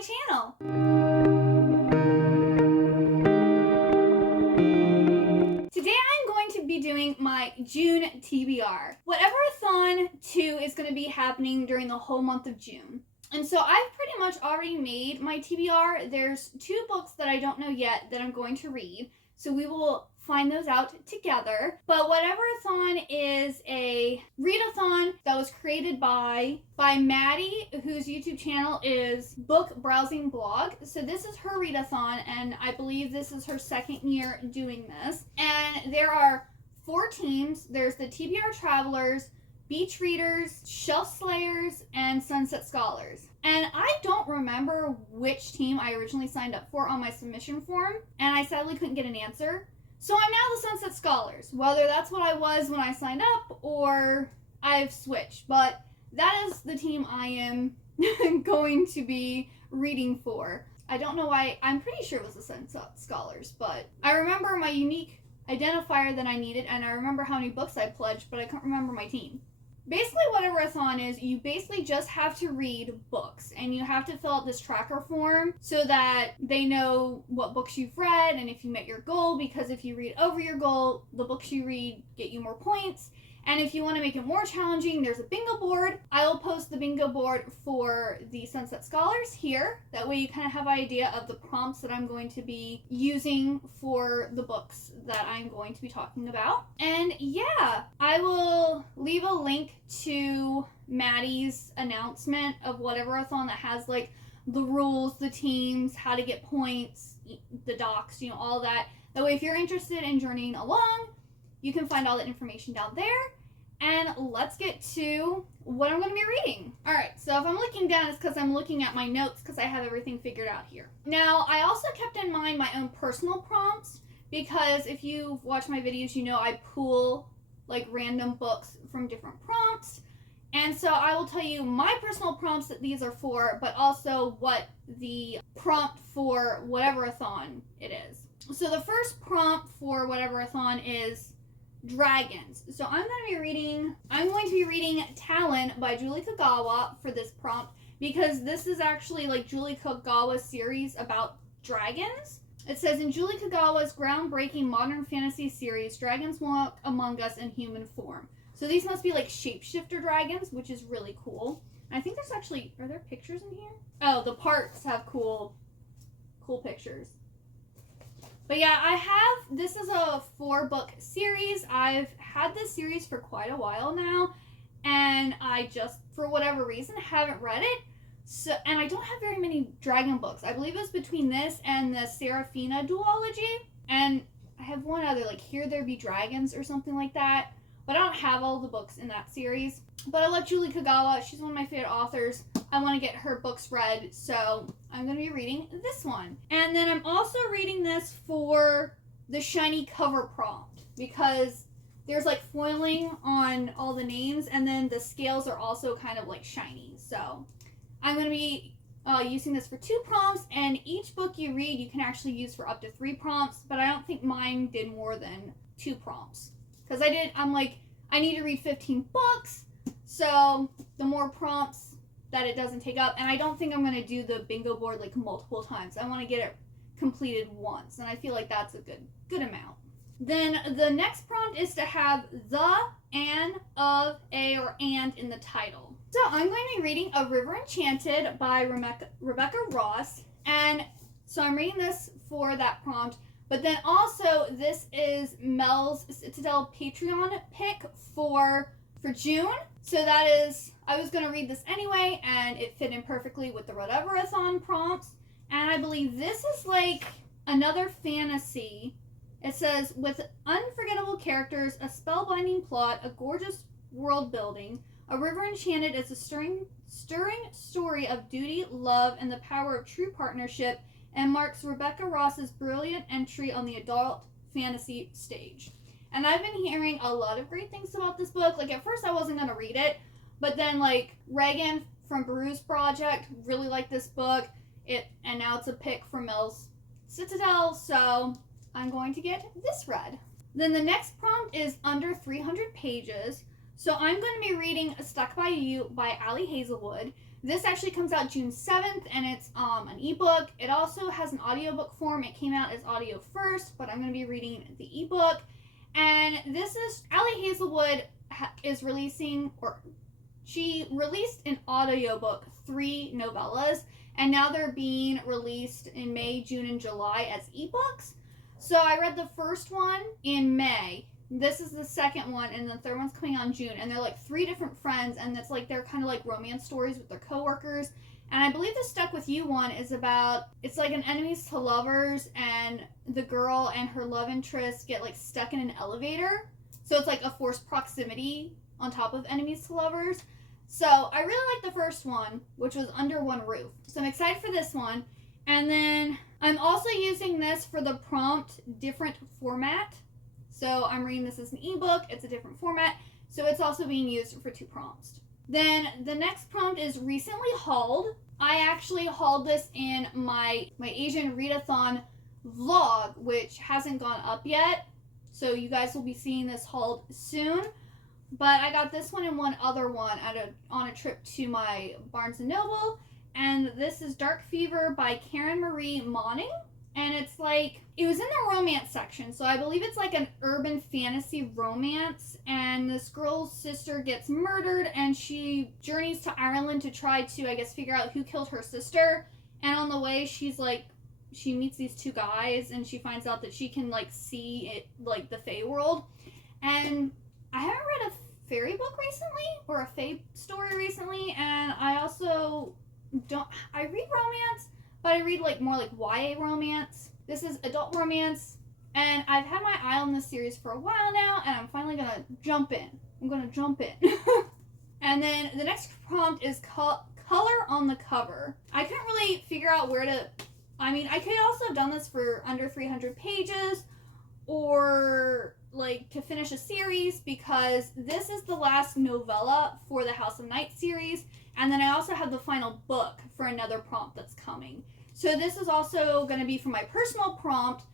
my channel. Today I'm going to be doing my June TBR. Whateverathon 2 is going to be happening during the whole month of June. And so I've pretty much already made my TBR. There's 2 books that I don't know yet that I'm going to read. So we will find those out together. But Whateverathon is a readathon that was created by Maddie, whose YouTube channel is Book Browsing Blog. So this is her readathon, and I believe this is her 2nd year doing this. And there are 4 teams. There's the TBR Travelers, Beach Readers, Shelf Slayers, and Sunset Scholars. And I don't remember which team I originally signed up for on my submission form, and I sadly couldn't get an answer. So I'm now the Sunset Scholars, whether that's what I was when I signed up or I've switched. But that is the team I am going to be reading for. I don't know why. I'm pretty sure it was the Sunset Scholars, but I remember my unique identifier that I needed, and I remember how many books I pledged, but I can't remember my team. Basically, Whateverathon is, you basically just have to read books, and you have to fill out this tracker form so that they know what books you've read and if you met your goal, because if you read over your goal, the books you read get you more points. And if you want to make it more challenging, there's a bingo board. I will post the bingo board for the Sunset Scholars here. That way you kind of have an idea of the prompts that I'm going to be using for the books that I'm going to be talking about. And yeah, I will leave a link to Maddie's announcement of Whateverathon that has like the rules, the teams, how to get points, the docs, all that. That way if you're interested in journeying along, you can find all that information down there. And let's get to what I'm going to be reading. Alright, so if I'm looking down, it's because I'm looking at my notes because I have everything figured out here. Now, I also kept in mind my own personal prompts, because if you've watched my videos, you know I pull like random books from different prompts. And so I will tell you my personal prompts that these are for, but also what the prompt for Whateverathon it is. So the first prompt for Whateverathon is dragons. So I'm going to be reading Talon by Julie Kagawa for this prompt, because this is actually like Julie Kagawa's series about dragons. It says, in Julie Kagawa's groundbreaking modern fantasy series, dragons walk among us in human form. So these must be like shapeshifter dragons, which is really cool. And I think there's actually, are there pictures in here? Oh, the parts have cool pictures. But yeah, this is a 4-book series. I've had this series for quite a while now, and I just, for whatever reason, haven't read it. So, and I don't have very many dragon books. I believe it's between this and the Seraphina duology. And I have one other, like Here There Be Dragons or something like that. But I don't have all the books in that series. But I love Julie Kagawa. She's one of my favorite authors. I want to get her books read, so I'm going to be reading this one. And then I'm also reading this for the shiny cover prompt, because there's like foiling on all the names, and then the scales are also kind of like shiny. So I'm going to be using this for 2 prompts, and each book you read you can actually use for up to 3 prompts, but I don't think mine did more than 2 prompts. Because I'm like, I need to read 15 books, so the more prompts that it doesn't take up. And I don't think I'm going to do the bingo board like multiple times. I want to get it completed once, and I feel like that's a good amount. Then the next prompt is to have the, an, of, a, or and in the title. So I'm going to be reading A River Enchanted by Rebecca Ross, and so I'm reading this for that prompt. But then also, this is Mel's Citadel Patreon pick for June. So that is, I was going to read this anyway, and it fit in perfectly with the Whateverathon prompts. And I believe this is like another fantasy. It says, with unforgettable characters, a spellbinding plot, a gorgeous world building, A River Enchanted is a stirring story of duty, love, and the power of true partnership, and marks Rebecca Ross's brilliant entry on the adult fantasy stage. And I've been hearing a lot of great things about this book. Like, at first I wasn't going to read it, but then, like, Reagan from Baru's Project really liked this book, and now it's a pick from Mel's Citadel, so I'm going to get this read. Then the next prompt is under 300 pages, so I'm going to be reading Stuck by You by Ali Hazelwood, This actually comes out June 7th, and it's an ebook. It also has an audiobook form. It came out as audio first, but I'm going to be reading the ebook. And this is Allie Hazelwood is releasing, or she released an audiobook, 3 novellas, and now they're being released in May, June, and July as ebooks. So I read the first one in May. This is the second one, and the third one's coming out in June. And they're like 3 different friends, and it's like they're kind of like romance stories with their coworkers. And I believe the Stuck With You one is about, it's like an enemies to lovers, and the girl and her love interest get like stuck in an elevator. So it's like a forced proximity on top of enemies to lovers. So I really like the first one, which was Under One Roof. So I'm excited for this one. And then I'm also using this for the prompt different format. So I'm reading this as an ebook. It's a different format. So it's also being used for 2 prompts. Then the next prompt is recently hauled. I actually hauled this in my Asian Readathon vlog, which hasn't gone up yet. So you guys will be seeing this hauled soon. But I got this one and one other one on a trip to my Barnes & Noble. And this is Dark Fever by Karen Marie Moning. And it's like, it was in the romance section. So I believe it's like an urban fantasy romance. And this girl's sister gets murdered, and she journeys to Ireland to try to, I guess, figure out who killed her sister. And on the way, she meets these 2 guys, and she finds out that she can like see it, like the Fae world. And I haven't read a fairy book recently, or a Fae story recently, and I also I read romance, but I read like more like YA romance. This is adult romance, and I've had my eye on this series for a while now, and I'm finally gonna jump in. And then the next prompt is color on the cover. I couldn't really figure out where to, I could also have done this for under 300 pages, or like to finish a series, because this is the last novella for the House of Night series, and then I also have the final book for another prompt that's coming. So this is also going to be for my personal prompt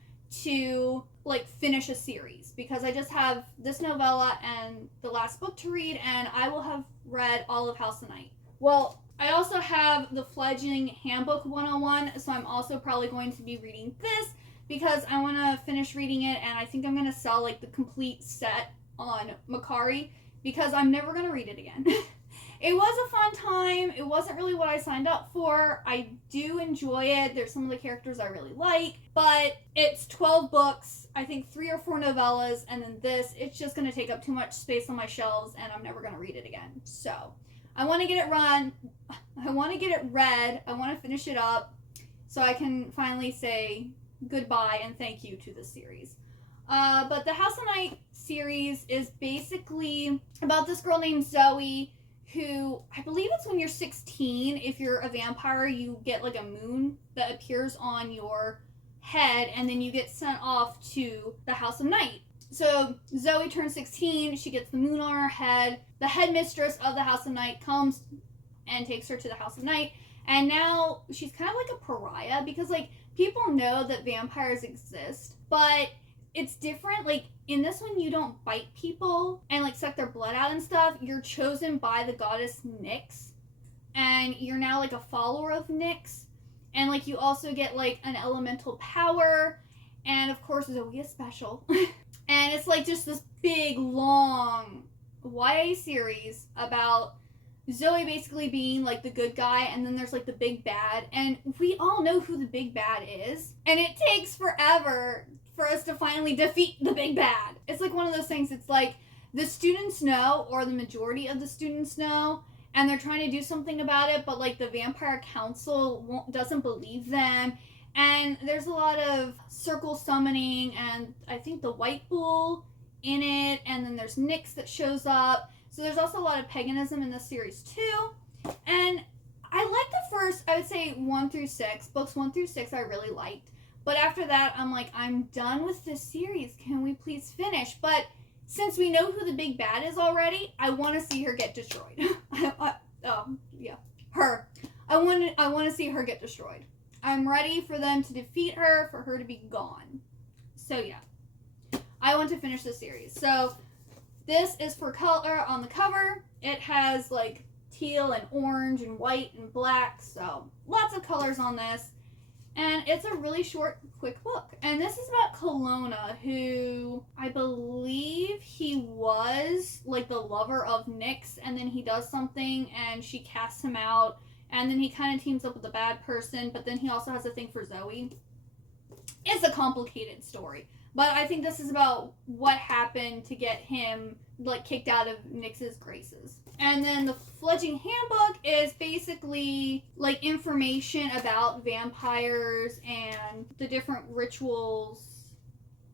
to like finish a series, because I just have this novella and the last book to read, and I will have read all of House of Night. Well, I also have the Fledgling Handbook 101, so I'm also probably going to be reading this, because I want to finish reading it, and I think I'm going to sell like the complete set on Mercari, because I'm never going to read it again. It was a fun time. It wasn't really what I signed up for. I do enjoy it. There's some of the characters I really like, but it's 12 books, I think 3 or 4 novellas, and then this, it's just going to take up too much space on my shelves, and I'm never going to read it again. So I want to get it read. I want to finish it up so I can finally say goodbye and thank you to this series. But the House of Night series is basically about this girl named Zoe, who, I believe it's when you're 16, if you're a vampire, you get like a moon that appears on your head, and then you get sent off to the House of Night. So Zoe turns 16, she gets the moon on her head. The headmistress of the House of Night comes and takes her to the House of Night, and now she's kind of like a pariah, because like people know that vampires exist, but it's different. Like in this one, you don't bite people and like suck their blood out and stuff. You're chosen by the goddess Nyx, and you're now like a follower of Nyx, and like you also get like an elemental power, and of course Zoe is special. And it's like just this big long YA series about Zoe basically being like the good guy, and then there's like the big bad, and we all know who the big bad is, and it takes forever for us to finally defeat the big bad. It's like one of those things, it's like the students know, or the majority of the students know, and they're trying to do something about it, but like the vampire council doesn't believe them, and there's a lot of circle summoning, and I think the White Bull in it, and then there's Nyx that shows up. So there's also a lot of paganism in this series too. And I like the first, I would say 1 through 6. Books 1 through 6 I really liked. But after that, I'm like, I'm done with this series. Can we please finish? But since we know who the big bad is already, I want to see her get destroyed. Her. I want to see her get destroyed. I'm ready for them to defeat her, for her to be gone. So yeah, I want to finish this series. So this is for color on the cover. It has like teal and orange and white and black. So lots of colors on this. And it's a really short, quick book. And this is about Kelowna, who I believe he was like the lover of Nyx, and then he does something and she casts him out, and then he kind of teams up with a bad person, but then he also has a thing for Zoe. It's a complicated story, but I think this is about what happened to get him like kicked out of Nyx's graces. And then the Fledgling Handbook is basically like information about vampires and the different rituals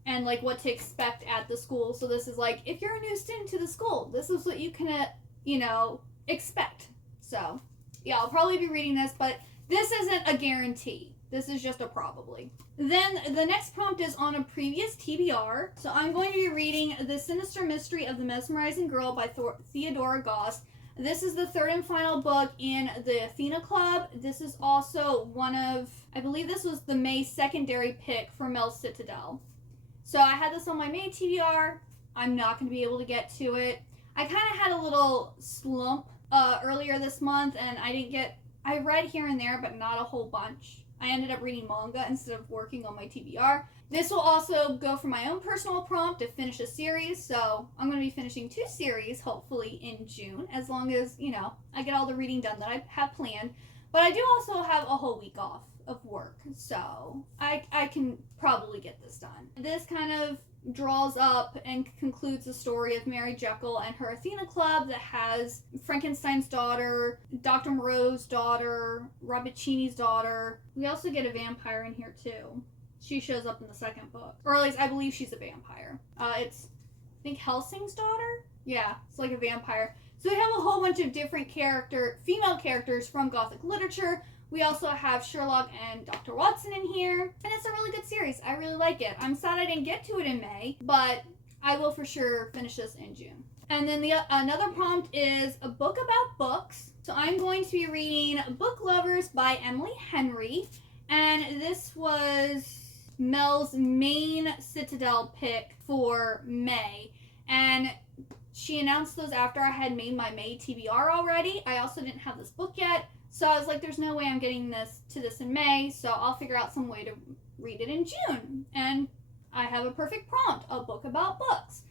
and like what to expect at the school. So this is like, if you're a new student to the school, this is what you can, expect. So yeah, I'll probably be reading this, but this isn't a guarantee. This is just a probably. Then the next prompt is on a previous TBR. So I'm going to be reading The Sinister Mystery of the Mesmerizing Girl by Theodora Goss. This is the third and final book in the Athena Club. This is also one of, I believe this was the May secondary pick for Mel's Citadel. So I had this on my May TBR. I'm not going to be able to get to it. I kind of had a little slump earlier this month, and I read here and there, but not a whole bunch. I ended up reading manga instead of working on my TBR. This will also go for my own personal prompt to finish a series, so I'm going to be finishing 2 series, hopefully in June, as long as, I get all the reading done that I have planned. But I do also have a whole week off of work, so I can probably get this done. This kind of draws up and concludes the story of Mary Jekyll and her Athena Club that has Frankenstein's daughter, Dr. Moreau's daughter, Rabicini's daughter. We also get a vampire in here too. She shows up in the second book. Or at least I believe she's a vampire. It's, I think, Helsing's daughter? Yeah, it's like a vampire. So we have a whole bunch of different female characters from Gothic literature. We also have Sherlock and Dr. Watson in here. And it's a really good series. I really like it. I'm sad I didn't get to it in May, but I will for sure finish this in June. And then another prompt is a book about books. So I'm going to be reading Book Lovers by Emily Henry. And this was Mel's main Citadel pick for May. And she announced those after I had made my May TBR already. I also didn't have this book yet. So I was like, there's no way I'm getting this in May, so I'll figure out some way to read it in June. And I have a perfect prompt, a book about books.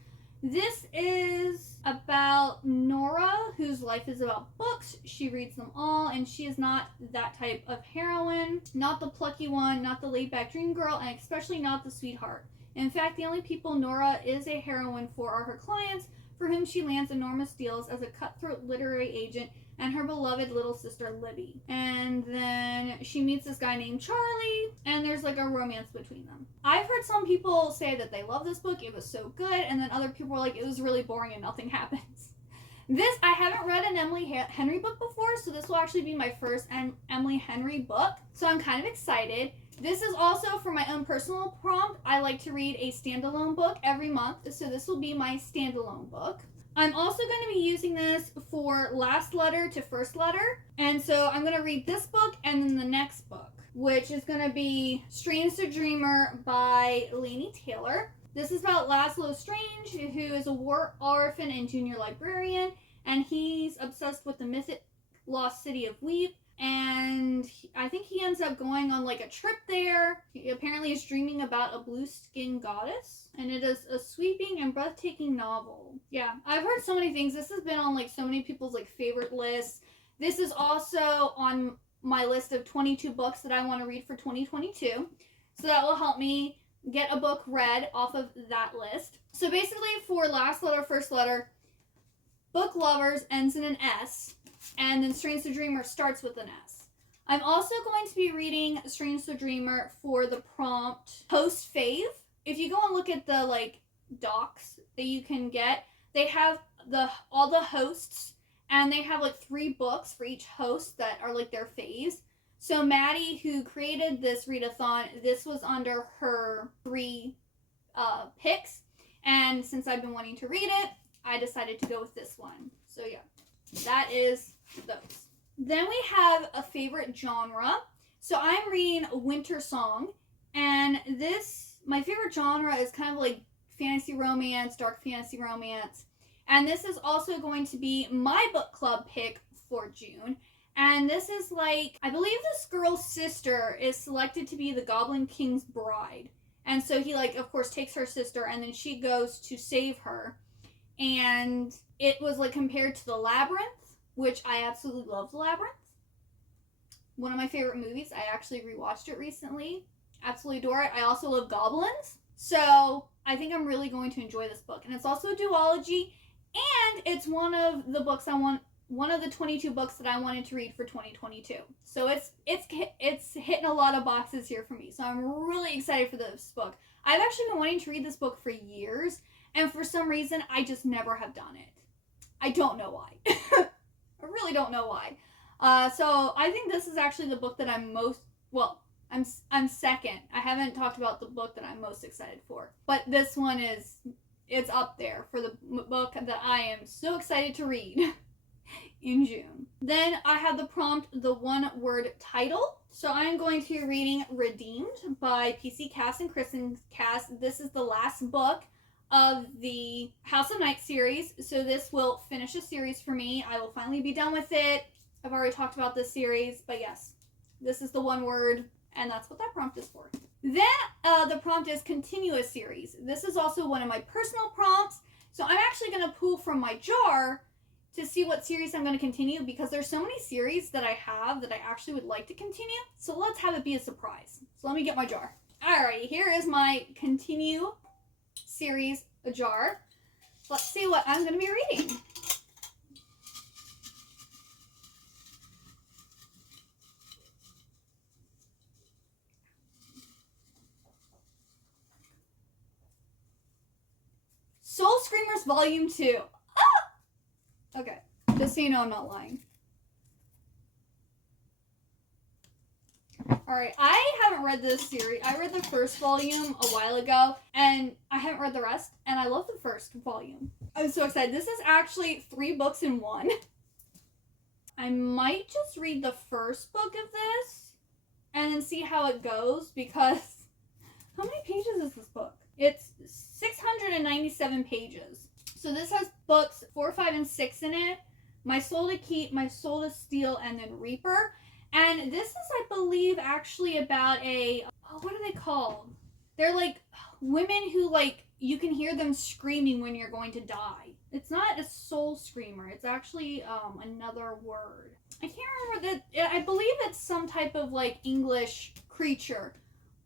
This is about Nora, whose life is about books. She reads them all, and she is not that type of heroine. Not the plucky one, not the laid-back dream girl, and especially not the sweetheart. In fact, the only people Nora is a heroine for are her clients, for whom she lands enormous deals as a cutthroat literary agent, and her beloved little sister Libby. And then she meets this guy named Charlie, and there's like a romance between them. I've heard some people say that they love this book, it was so good, and then other people were like, it was really boring and nothing happens. I haven't read an Emily Henry book before, so this will actually be my first Emily Henry book, so I'm kind of excited. This is also for my own personal prompt. I like to read a standalone book every month, so this will be my standalone book. I'm also going to be using this for last letter to first letter. And so I'm going to read this book and then the next book, which is going to be Strange the Dreamer by Laini Taylor. This is about Laszlo Strange, who is a war orphan and junior librarian, and he's obsessed with the mythic lost city of Weep. And I think he ends up going on like a trip there. He apparently is dreaming about a blue-skinned goddess. And it is a sweeping and breathtaking novel. Yeah, I've heard so many things. This has been on like so many people's like favorite lists. This is also on my list of 22 books that I want to read for 2022. So that will help me get a book read off of that list. So basically for last letter, first letter, Book Lovers ends in an S. And then Strange the Dreamer starts with an S. I'm also going to be reading Strange the Dreamer for the prompt Host Fave. If you go and look at the like docs that you can get, they have all the hosts, and they have like 3 books for each host that are like their faves. So Maddie, who created this readathon, this was under her 3 picks, and since I've been wanting to read it, I decided to go with this one. So yeah. That is those. Then we have a favorite genre. So I'm reading Winter Song, and my favorite genre is kind of like fantasy romance, dark fantasy romance. And this is also going to be my book club pick for June. And this is like, I believe this girl's sister is selected to be the Goblin King's bride. And so he, like, of course, takes her sister, and then she goes to save her. And it was, like, compared to The Labyrinth, which I absolutely love The Labyrinth. One of my favorite movies. I actually rewatched it recently. Absolutely adore it. I also love goblins. So I think I'm really going to enjoy this book. And it's also a duology, and it's one of the books one of the 22 books that I wanted to read for 2022. So it's hitting a lot of boxes here for me. So I'm really excited for this book. I've actually been wanting to read this book for years, and for some reason I just never have done it. I don't know why. I really don't know why. So I think this is actually the book that I'm I'm second. I haven't talked about the book that I'm most excited for, but this one it's up there for the book that I am so excited to read in June. Then I have the prompt, the one-word title. So I'm going to be reading Redeemed by PC Cass and Kristen Cass. This is the last book of the House of Night series. So this will finish a series for me. I will finally be done with it. I've already talked about this series, but yes, this is the one word, and that's what that prompt is for. Then the prompt is continuous series. This is also one of my personal prompts. So I'm actually going to pull from my jar to see what series I'm going to continue, because there's so many series that I have that I actually would like to continue. So let's have it be a surprise. So let me get my jar. Alrighty, here is my continue series jar. Let's see what I'm going to be reading. Soul Screamers Volume 2. Ah! Okay, just so you know I'm not lying. Alright, I haven't read this series. I read the first volume a while ago, and I haven't read the rest, and I love the first volume. I'm so excited. This is actually 3 books in one. I might just read the first book of this, and then see how it goes, because how many pages is this book? It's 697 pages. So this has books 4, 5, and 6 in it. My Soul to Keep, My Soul to Steal, and then Reaper. And this is, I believe, actually about what are they called? They're like women who, like, you can hear them screaming when you're going to die. It's not a soul screamer. It's actually another word. I can't remember that. I believe it's some type of, like, English creature.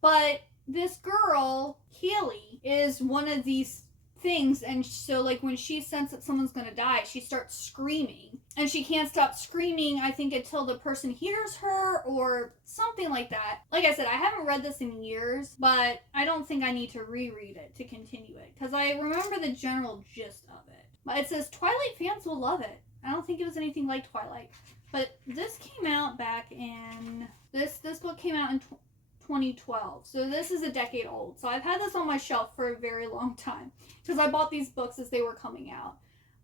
But this girl, Healy, is one of these things, and so, like, when she senses that someone's gonna die, she starts screaming, and she can't stop screaming, I think, until the person hears her or something like that. Like I said, I haven't read this in years, but I don't think I need to reread it to continue it, because I remember the general gist of it. But it says Twilight fans will love it. I don't think it was anything like Twilight, but this came out back in this book came out in 2012. So this is a decade old. So I've had this on my shelf for a very long time because I bought these books as they were coming out.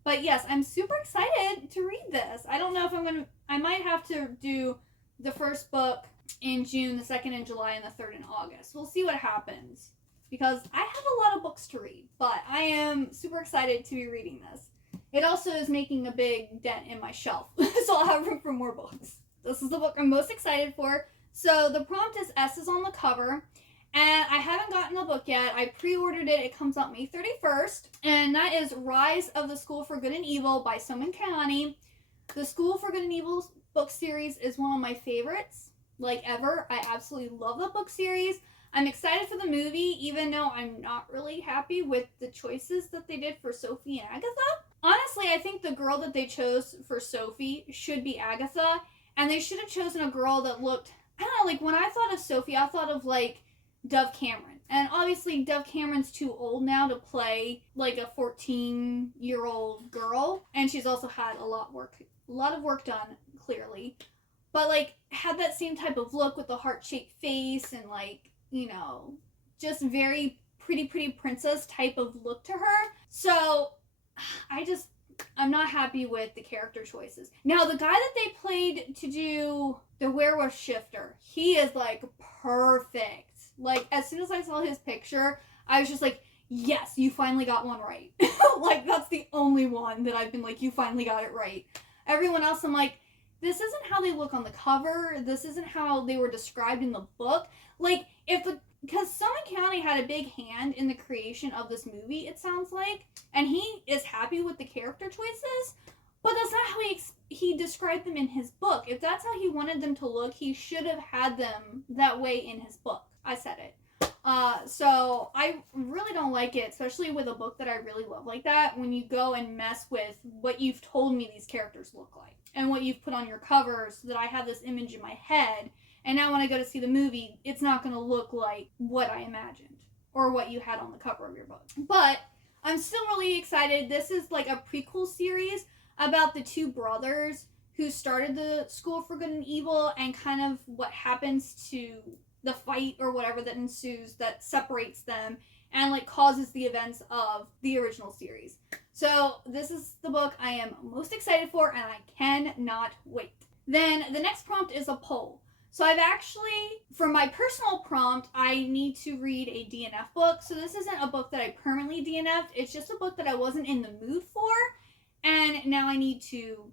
But yes, I'm super excited to read this. I don't know if I might have to do the first book in June, the second in July, and the third in August. We'll see what happens because I have a lot of books to read, but I am super excited to be reading this. It also is making a big dent in my shelf, so I'll have room for more books. This is the book I'm most excited for. So the prompt is S is on the cover, and I haven't gotten the book yet. I pre-ordered it. It comes out May 31st, and that is Rise of the School for Good and Evil by Soman Kayani. The School for Good and Evil book series is one of my favorites, like, ever. I absolutely love the book series. I'm excited for the movie, even though I'm not really happy with the choices that they did for Sophie and Agatha. Honestly, I think the girl that they chose for Sophie should be Agatha, and they should have chosen a girl that looked, I don't know, like, when I thought of Sophie, I thought of, like, Dove Cameron. And obviously, Dove Cameron's too old now to play, like, a 14-year-old girl. And she's also had a lot of work done, clearly. But, like, had that same type of look with the heart-shaped face and, like, you know, just very pretty princess type of look to her. So, I'm not happy with the character choices. Now, the guy that they played to do the werewolf shifter, he is, like, perfect. Like, as soon as I saw his picture, I was just like, yes, you finally got one right. Like, that's the only one that I've been like, you finally got it right. Everyone else, I'm like, this isn't how they look on the cover. This isn't how they were described in the book. Like, because Summon County had a big hand in the creation of this movie, it sounds like, and he is happy with the character choices, but that's not how he described them in his book. If that's how he wanted them to look, he should have had them that way in his book. I said it. So I really don't like it, especially with a book that I really love like that, when you go and mess with what you've told me these characters look like and what you've put on your covers, so that I have this image in my head, and now when I go to see the movie, it's not going to look like what I imagined or what you had on the cover of your book. But I'm still really excited. This is like a prequel series about the two brothers who started the School for Good and Evil, and kind of what happens to the fight or whatever that ensues that separates them and like causes the events of the original series. So this is the book I am most excited for, and I cannot wait. Then the next prompt is a poll. So I've actually, for my personal prompt, I need to read a DNF book. So this isn't a book that I permanently DNF'd. It's just a book that I wasn't in the mood for, and now I need to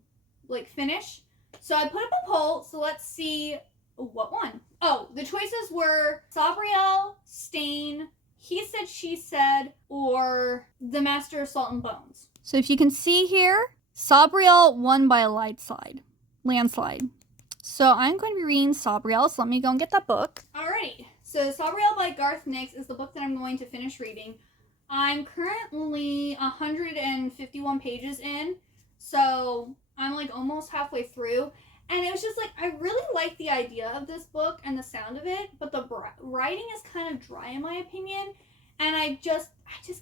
like finish. So I put up a poll. So let's see what won. Oh, the choices were Sabriel, Stain, He Said, She Said, or The Master of Salt and Bones. So if you can see here, Sabriel won by a landslide. So I'm going to be reading Sabriel, so let me go and get that book. Alrighty, so Sabriel by Garth Nix is the book that I'm going to finish reading. I'm currently 151 pages in, so I'm like almost halfway through. And it was just like, I really like the idea of this book and the sound of it, but the writing is kind of dry in my opinion, and I just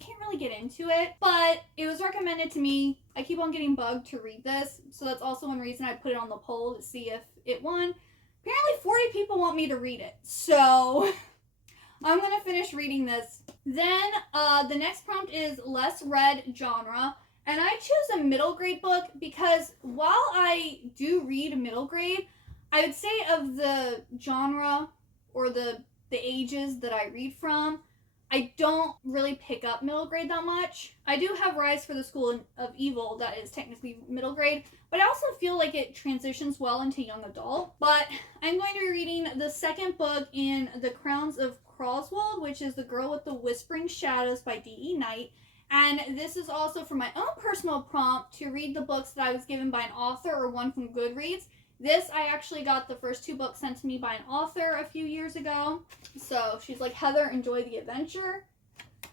can't really get into it. But it was recommended to me. I keep on getting bugged to read this, so that's also one reason I put it on the poll to see if it won. Apparently 40 people want me to read it, so I'm gonna finish reading this. Then the next prompt is less read genre. And I choose a middle grade book because while I do read middle grade, I would say of the genre or the ages that I read from, I don't really pick up middle grade that much. I do have Rise for the School of Evil that is technically middle grade, but I also feel like it transitions well into young adult. But I'm going to be reading the second book in The Crowns of Croswold, which is The Girl with the Whispering Shadows by D.E. Knight. And this is also for my own personal prompt to read the books that I was given by an author or one from Goodreads. This, I actually got the first 2 books sent to me by an author a few years ago. So she's like, Heather, enjoy the adventure.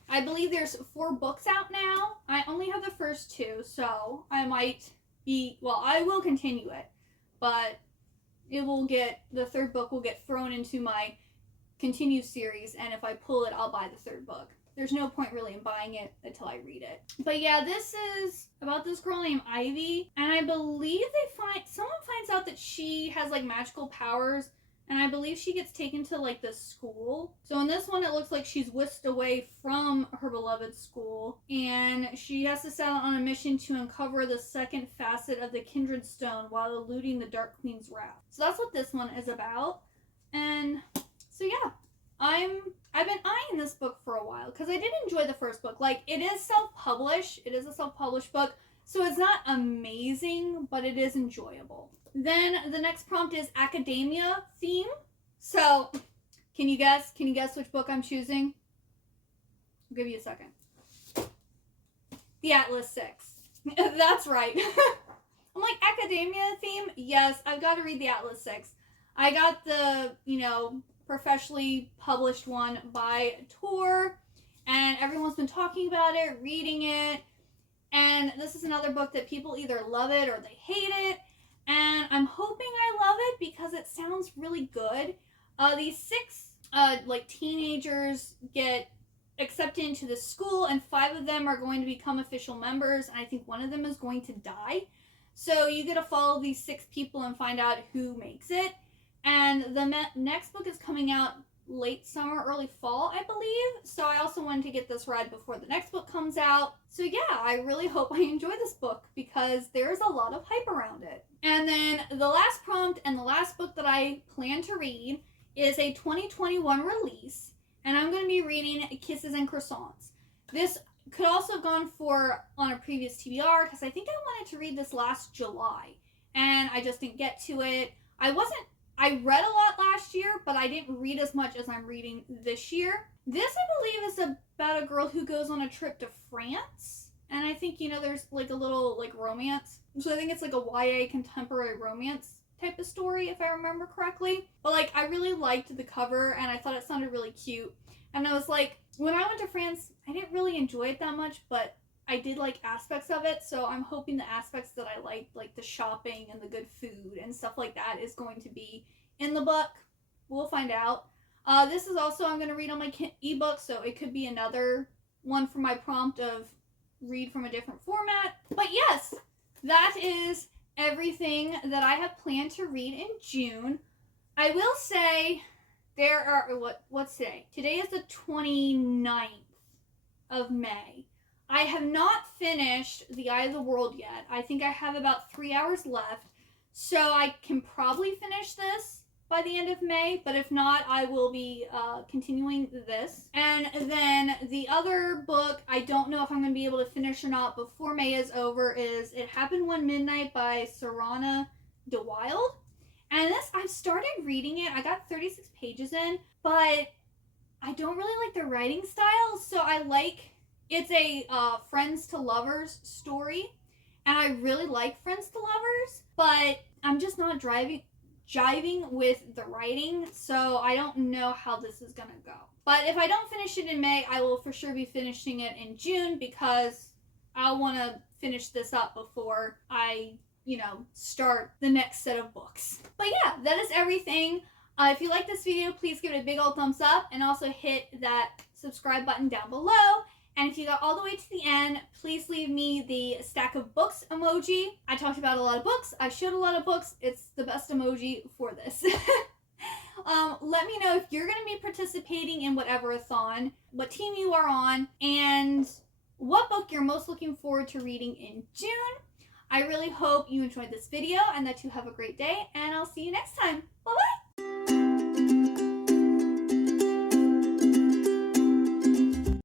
I believe there's 4 books out now. I only have the first 2, so I might be, well, I will continue it. But the 3rd book will get thrown into my continue series, and if I pull it, I'll buy the 3rd book. There's no point really in buying it until I read it. But yeah, this is about this girl named Ivy, and I believe someone finds out that she has like magical powers, and I believe she gets taken to like this school. So in this one, it looks like she's whisked away from her beloved school, and she has to set out on a mission to uncover the second facet of the Kindred Stone while eluding the Dark Queen's wrath. So that's what this one is about. And so yeah, I've been eyeing this book for a while because I did enjoy the first book. Like, it is self-published. It is a self-published book, so it's not amazing, but it is enjoyable. Then the next prompt is academia theme. So, can you guess which book I'm choosing? I'll give you a second. The Atlas 6. That's right. I'm like, academia theme? Yes, I've got to read the Atlas 6. I got the, professionally published one by Tor, and everyone's been talking about it, reading it, and this is another book that people either love it or they hate it, and I'm hoping I love it because it sounds really good. These 6 teenagers get accepted into the school, and 5 of them are going to become official members, and I think one of them is going to die. So you get to follow these 6 people and find out who makes it. And the next book is coming out late summer, early fall, I believe. So I also wanted to get this read before the next book comes out. So yeah, I really hope I enjoy this book because there's a lot of hype around it. And then the last prompt and the last book that I plan to read is a 2021 release. And I'm going to be reading Kisses and Croissants. This could also have gone on a previous TBR because I think I wanted to read this last July. and I just didn't get to it. I read a lot last year, but I didn't read as much as I'm reading this year. This, I believe, is about a girl who goes on a trip to France. And I think, there's like a little like romance. So I think it's like a YA contemporary romance type of story, if I remember correctly. But like, I really liked the cover and I thought it sounded really cute. And I was like, when I went to France, I didn't really enjoy it that much, but I did like aspects of it. So I'm hoping the aspects that I liked, like the shopping and the good food and stuff like that, is going to be in the book. We'll find out. This is also, I'm going to read on my ebook, so it could be another one for my prompt of read from a different format. But yes, that is everything that I have planned to read in June. I will say there are, what's today? Today is the 29th of May. I have not finished The Eye of the World yet. I think I have about 3 hours left, so I can probably finish this by the end of May, but if not, I will be continuing this. And then the other book, I don't know if I'm going to be able to finish or not before May is over, is It Happened One Midnight by Sarana DeWild. And this, I've started reading it. I got 36 pages in, but I don't really like the writing style, so it's a friends to lovers story, and I really like friends to lovers, but I'm just not jiving with the writing, so I don't know how this is gonna go. But if I don't finish it in May, I will for sure be finishing it in June, because I want to finish this up before I, start the next set of books. But yeah, that is everything. If you like this video, please give it a big old thumbs up, and also hit that subscribe button down below. And if you got all the way to the end, please leave me the stack of books emoji. I talked about a lot of books. I showed a lot of books. It's the best emoji for this. Let me know if you're going to be participating in Whateverathon, what team you are on, and what book you're most looking forward to reading in June. I really hope you enjoyed this video and that you have a great day, and I'll see you next time. Bye-bye!